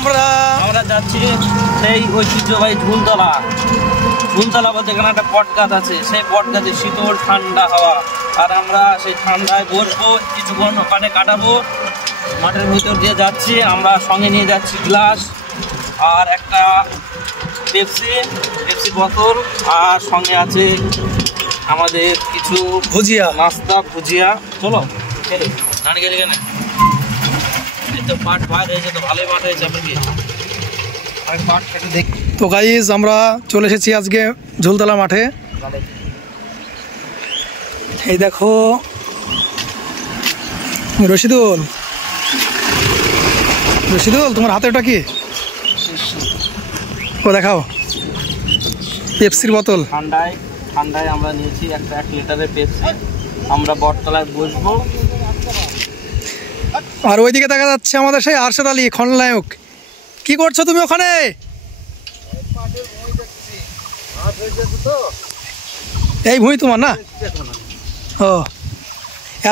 আমরা যাচ্ছি সেই ঐতিহ্যবাহী ঝুলতলা বলতে এখানে একটা বট গাছ আছে, সেই বট গাছে শীতল ঠান্ডা হাওয়া, আর আমরা সেই ঠান্ডায় বসবো, কিছুক্ষণ ওখানে কাটাবো। মাঠের ভিতর দিয়ে যাচ্ছি, আমরা সঙ্গে নিয়ে যাচ্ছি গ্লাস আর একটা পেপসি বোতল, আর সঙ্গে আছে আমাদের কিছু ভুজিয়া, নাস্তা ভুজিয়া। চলো নারকেল এখানে এই তো পাট বার হয়েছে, তো ভালোই পাট হয়েছে। আপনি কি পাট খেতে দেখি? তো গাইস আমরা চলে এসেছি আজকে ঝুলতলা মাঠে। এই দেখো রশিদুল, তোমার হাতে ওটা কি? ও দেখাও, পেপসির বোতল। ঠান্ডায় আমরা নিয়েছি একটা 1 লিটারের পেপসি। আমরা বটতলায় বসবো। আর ওইদিকে দেখা যাচ্ছে আমাদের সেই আরশাদ আলী খলনায়ক। কি করছো তুমি ওখানে? এই ভুঁই তোমার না? ও,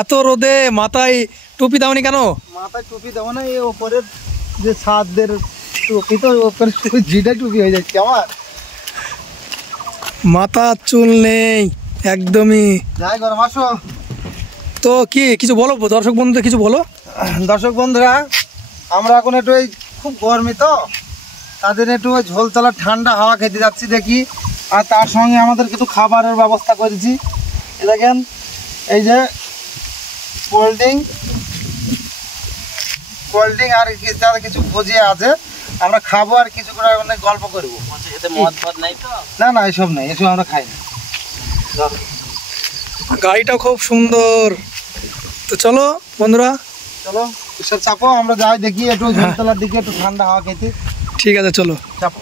এত রোদে মাথায় টুপি দাওনি কেন? মাথায় টুপি দেবো না, এই ওপরের যে ছাদদের টুপি, তো ওপরে জিটা টুপি হয়ে যাচ্ছে আমার। মাথা চুল নেই একদমই। যাই গরম আসো। তো কি কিছু বলো দর্শক বন্ধুদের, কিছু বলো। দর্শক বন্ধুরা, আমরা এখন একটু এই খুব গরমই, তো তাদের একটু ওই ঝোলতলার ঠান্ডা হাওয়া খেতে যাচ্ছি দেখি। আর তার সঙ্গে আমাদের কিছু খাবারের ব্যবস্থা করেছি। এ দেখেন, এই যে কোল্ড ড্রিঙ্ক আর কিছু ভুজিয়া আছে, আমরা খাবো আর কিছু করে অনেক গল্প করবো। এতে মদ ফদ নাই তো? না এসব নাই, এসব আমরা খাই না। গাড়িটা খুব সুন্দর। তো চলো বন্ধুরা, চলো সব চাপো, আমরা যাই দেখি একটু ঝোলতলার দিকে, একটু ঠান্ডা হাওয়া খেতে। ঠিক আছে চলো চাপো।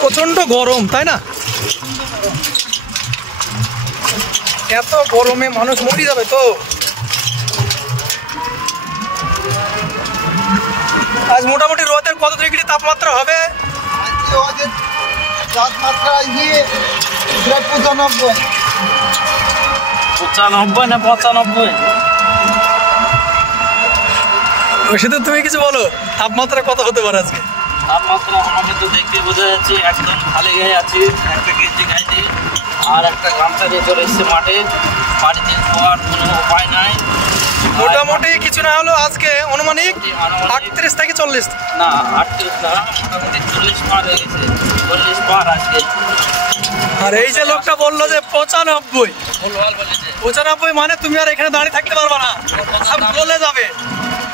প্রচন্ড গরম, তাই না? এত গরমে মানুষ মরে যাবে তো। আজ মোটামুটি রোদের কত ডিগ্রি তাপমাত্রা হবে? তাপমাত্রা গিয়ে 95 না 95? সেটা তুমি কিছু বলো, তাপমাত্রা কত হতে পারে আজকে? তাপমাত্রা আমাকে তো দেখতে বোঝা যাচ্ছে একদম খালি গায়ে আছি, একটা গেঞ্জি গায়ে দিয়ে আর একটা গামছা দিয়ে চলে এসছে মাঠে। বাড়িতে শোয়ার কোনো উপায় নাই। মোটামুটি কিছু না হলো আজকে অনুমানিক 38 থেকে 40। না 38 না, মোটামুটি 40 পার হয়ে গেছে, 40 পার আজকে। আর এই যে লোকটা বললো যে 95, ভুলভাল বলেছে। 95 মানে তুমি আর এখানে দাঁড়িয়ে থাকতে পারবা না, সব গলে যাবে।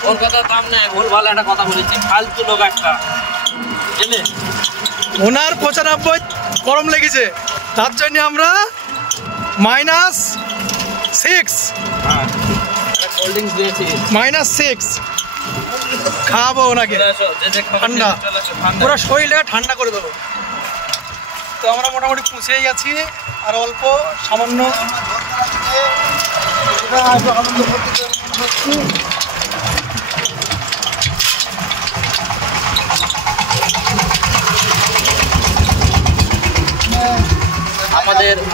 ওর কথার দাম নেই, ভুলভাল একটা কথা বলেছে, ফালতু লোক একটা, বুঝলে? ওনার 95 গরম লেগেছে, তার জন্য আমরা -6 কোল্ড ড্রিঙ্কস দিয়েছি, -6 খাবো ওনাকে ঠান্ডা, পুরো শরীরটাকে ঠান্ডা করে দেবো। তো আমরা মোটামুটি পৌঁছেই গেছি, আর অল্প সামান্য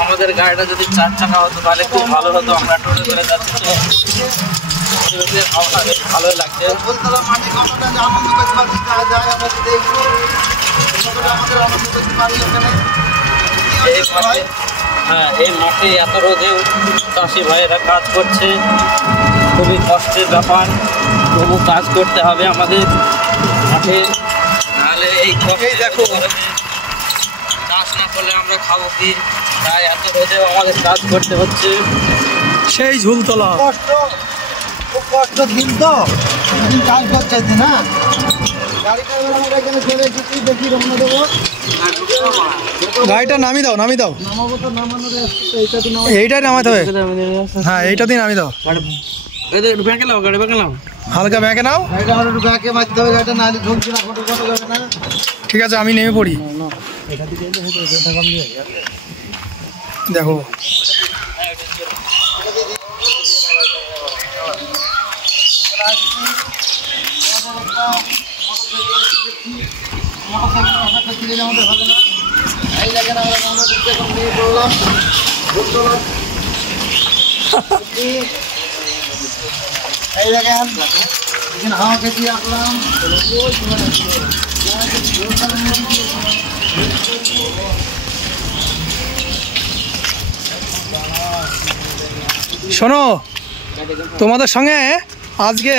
আমাদের গাড়িটা যদি 4 চাকা হতো তাহলে খুব ভালো হতো। আমরা টোটো করে যাচ্ছি, তো ভালোই লাগছে। হ্যাঁ, এই মাঠে এত রোদেও চাষি ভাইয়েরা কাজ করছে, খুবই কষ্টের ব্যাপার, তবু কাজ করতে হবে আমাদের মাঠে, নাহলে এই দেখো চাষ না করলে আমরা খাবো কি? তাই এত রোদেও আমাদের কাজ করতে হচ্ছে। সেই ঝুলতলা খুব কষ্ট দিন, তো কাজ করছে না। গাড়িটা নামিয়ে দাও, নামাবো তো, নামানোর এইটাই নামাতে হবে। হ্যাঁ, এইটা দিয়ে নামিয়ে দাও, হালকা ব্যাগে নাও। ঠিক আছে, আমি নেমে পড়ি। দেখো এই দেখেন এখানে হাওয়া খেতে আসলাম। শোনো, তোমাদের সঙ্গে আজকে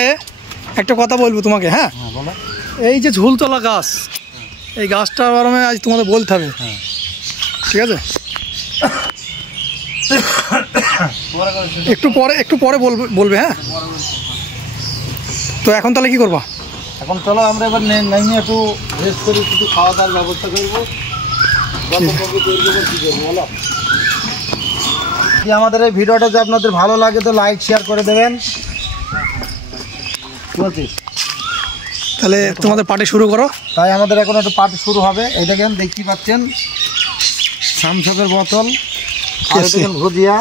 একটা কথা বলবো তোমাকে। হ্যাঁ, বলো। এই যে ঝুলতলা গাছ, এই গাছটার বারে আজ তোমাদের বলতে হবে। ঠিক আছে, একটু পরে বলবে। হ্যাঁ, তো এখন তাহলে কি করবা? এখন চলো আমরা এবার নেমে একটু রেস্ট করি, কিছু খাওয়া দাওয়ার ব্যবস্থা করবো। যদি আমাদের এই ভিডিওটা যদি আপনাদের ভালো লাগে তো লাইক শেয়ার করে দেবেন। তাহলে তোমাদের পার্টি শুরু করো। তাই আমাদের এখন একটু পার্টি শুরু হবে। এই দেখেন, দেখতেই পাচ্ছেন থামসআপের বোতল, আর দেখেন ভুজিয়া।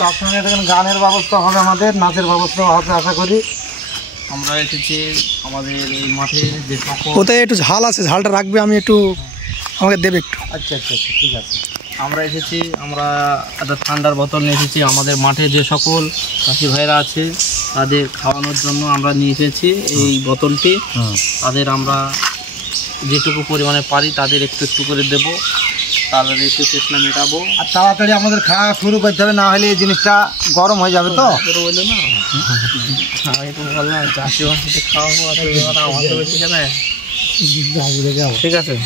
তার সঙ্গে দেখেন গানের ব্যবস্থা হবে, আমাদের নাচের ব্যবস্থা হবে আশা করি। আমরা এসেছি আমাদের এই মাঠে যে সকল, ওতে একটু ঝাল আছে, ঝালটা রাখবে, আমি একটু আমাকে দেবে একটু। আচ্ছা আচ্ছা আচ্ছা, ঠিক আছে। আমরা এসেছি, আমরা একটা ঠান্ডার বোতল নিয়ে এসেছি। আমাদের মাঠে যে সকল চাষি ভাইরা আছে তাদের খাওয়ানোর জন্য আমরা নিয়ে এসেছি এই বোতলটি। তাদের আমরা যেটুকু পরিমাণে পারি তাদের একটু একটু করে দেবো, তাদের একটু চেষ্টা মেটাবো। আর তাড়াতাড়ি আমাদের খাওয়া শুরু করতে হবে, না হলে এই জিনিসটা গরম হয়ে যাবে। তো বললো না, আমি তো বললাম চাষি মানুষকে খাওয়াবো, আমাদের বেশি কেন। ঠিক আছে।